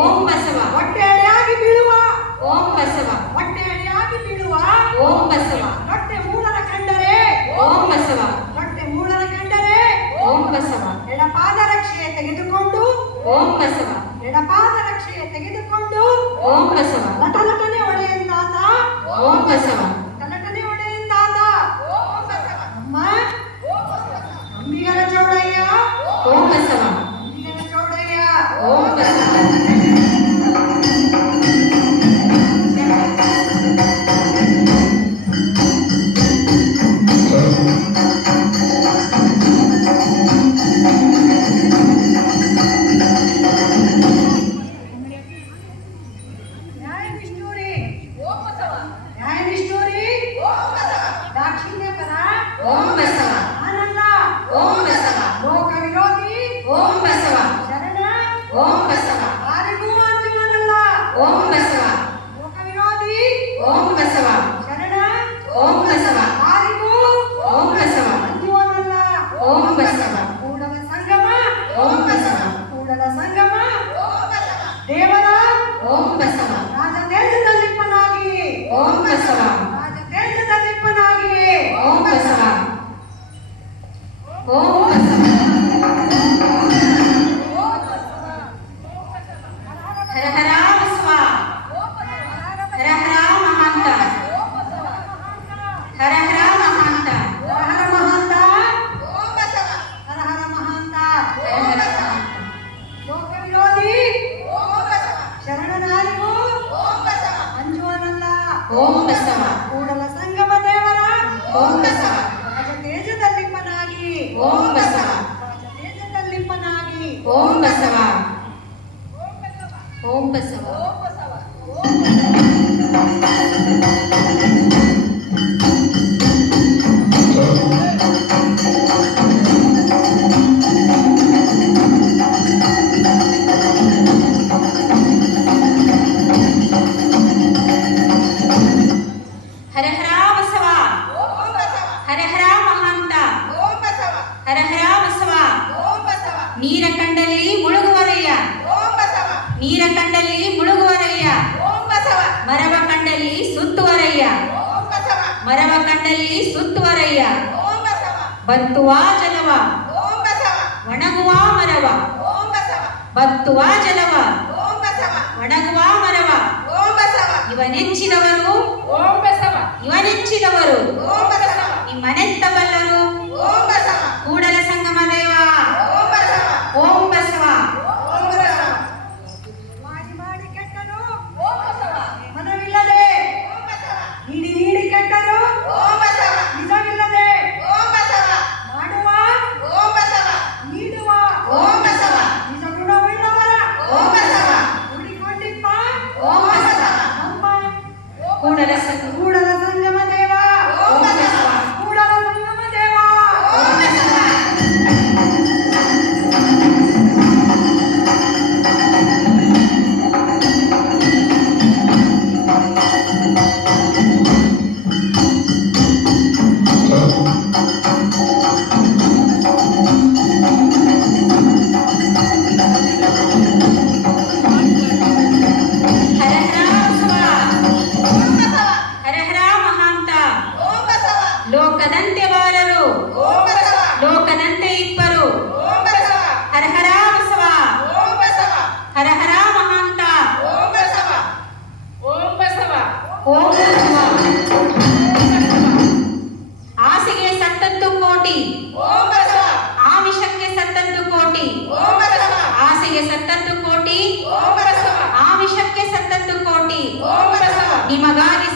ಓಂ ಬಸವ. ಹೊಟ್ಟೆ ಅಡಿಯಾಗಿ ಬೀಳುವ ಓಂ ಬಸವ. ಹೊಟ್ಟೆ ಅಡಿಯಾಗಿ ಬೀಳುವ ಓಂ ಬಸವ. ಹೊಟ್ಟೆ ಮೂಲನ ಕಂಡರೆ ಓಂ ಬಸವ. ಹೊಟ್ಟೆ ಮೂಲನ ಕಂಡರೆ ಓಂ ಬಸವ. ಎಡಪಾದ ರಕ್ಷೆಯ ತೆಗೆದುಕೊಂಡು ಓಂ ಬಸವ. ಎಡಪಾದ ರಕ್ಷೆಯ ತೆಗೆದುಕೊಂಡು ಓಂ ಬಸವ. ಲಟಲಟನೆ ಒಡೆಯಂದಾತ ಓಂ ಬಸವ. ಲಟಲಟನೆ ಒಡೆಯಂದಾತ ಅಮ್ಮ ಅಂಬಿಗರ ಚೌಡಯ್ಯ ಓಂ ಬಸವ. ಅಂಬಿಗರ ಚೌಡಯ್ಯ ಓಂ ಬಸವ. ನ್ಯಾಯನಿಷ್ಠೂರಿ ನ್ಯಾಯನಿಷ್ಠೂರಿ ದಾಕ್ಷಿಣ್ಯಪರ ಓಂ ಬಸವ. ಆನಂದ ಓಂ ಬಸವ. ಲೋಕ ವಿರೋಧಿ ಓಂ ಬಸವ. ಶರಣ ಓಂ ಬಸವ. ಯಾರಿಗೂ ಅಂಜುವನಲ್ಲ ಓಂ ಬಸವ. ಲೋಕ ವಿರೋಧಿ ಓಂ ಬಸವ. ಶರಣ ಓಂ ಬಸವ. ಯಾರಿಗೂ ಓಂ ಬಸವ. ಅಂಜುವನಲ್ಲ ಓಂ ಬಸವ. ಕೂಡಲ ಸಂಗಮ ಓಂ ಬಸವ. ಕೂಡಲ ಸಂಗಮ ದೇವರ ಓಂ ಬಸವ. ರಾಜತೇಜದಲ್ಲಿಪ್ಪನಾಗಿ ಓಂ ಬಸವ. ರಾಜತೇಜದಲ್ಲಿಪ್ಪನಾಗಿ ಓಂ ಬಸವ. ಓಂ ಬಸವ. ಹರ ಹರ ಬಸವ. ಹರ ಹರ ಮಹಾಂತ. ಹರ ಹರ ಮಹಾಂತ. ಹರ ಹರ ಮಹಾಂತ ಹರ ಹರ ಮಹಾಂತ ಹರ ಹರ ಮಹಾಂತ. ಲೋಕ ವಿರೋಧಿ ಶರಣನಾರಿಗೂ ಅಂಜುವನಲ್ಲ ಓಂ ಬಸವ. ಕೂಡಲ ಸಂಗಮ ದೇವರ ಓಂ ಬಸವ. ರಾಜತೇಜದಲ್ಲಿಪ್ಪನಾಗಿ ಓಂ ಬಸವ. ರಾಜತೇಜದಲ್ಲಿಪ್ಪನಾಗಿ ಓಂ ಬಸವ. ಓಂ ಬಸವ. ಹರ ಹರ ಬಸವ. ಹರ ಹರ ಮಹಾಂತ. ಹರ ಹರ ಬಸವ. ನೀರ ಕಂಡಲ್ಲಿ ಮುಳುಗುವರಯ್ಯ. ನೀರ ಕಂಡಲ್ಲಿ ಮುಳುಗುವರಯ್ಯ. ಮರವ ಕಂಡಲ್ಲಿ ಸುತ್ತುವರಯ್ಯ. ಮರವ ಕಂಡಲ್ಲಿ ಸುತ್ತುವರಯ್ಯ. ಬತ್ತುವ ಜಲವ ಒಣಗುವ ಮರವ. ಬತ್ತುವ ಜಲವ ಒಣಗುವ ಮರವ. ಇವನೆಚ್ಚಿದವರು ಇವನೆಚ್ಚಿದವರು ನಿಮ್ಮನೆತ್ತ ಬಲ್ಲರು. ಕೂಡಲ ಸಂಗಮ ದೇವ. ಓಂ ಬಸವ. ಮಾಡಿ ಮಾಡಿ ಕೆಟ್ಟರು ಮನವಿಲ್ಲದೆ ನೀಡಿ ನೀಡಿ ಕೆಟ್ಟರು ನಿಜವಿಲ್ಲದೆ ಮಾಡುವ ನೀಡುವ ಓಂ ಬಸವ. ನಿಜ ಗುಣವುಳ್ಳವರ ಓಂ ಬಸವ. ಉಳಿಕೊಂಡಿಪ್ಪ ಓಂ ಬಸವ. ನಮ್ಮ ಕೂಡಲ ಸಂಗಮ. ಕೂಡಲ ಸಂಗಮ ದೇವ ಓಂ ಬಸವ. ಕೂಡಲ ಸಂಗಮ ದೇವ ಓಂ ಬಸವ. ಹರ ಹರ ಬಸವ. ಹರ ಹರ ಮಹಾಂತ. ಲೋಕದಂತೆ ಬಾರರು ಲೋಕದಂತೆ ಇಬ್ಬರು. ಹರ ಹರ ಬಸವ. ಹರ ಹರ ಮಹಾಂತ. ಓಂ ಬಸವ. ಆಸೆಗೆ ಸತ್ತದ್ದು ಕೋಟಿ. ಆಮಿಷಕ್ಕೆ ಸತ್ತದ್ದು ಕೋಟಿ. ಆಸೆಗೆ ಸತ್ತದ್ದು ಕೋಟಿ. ಆಮಿಷಕ್ಕೆ ಸತ್ತದ್ದು ಕೋಟಿ. ನಿಮಗಾಗಿ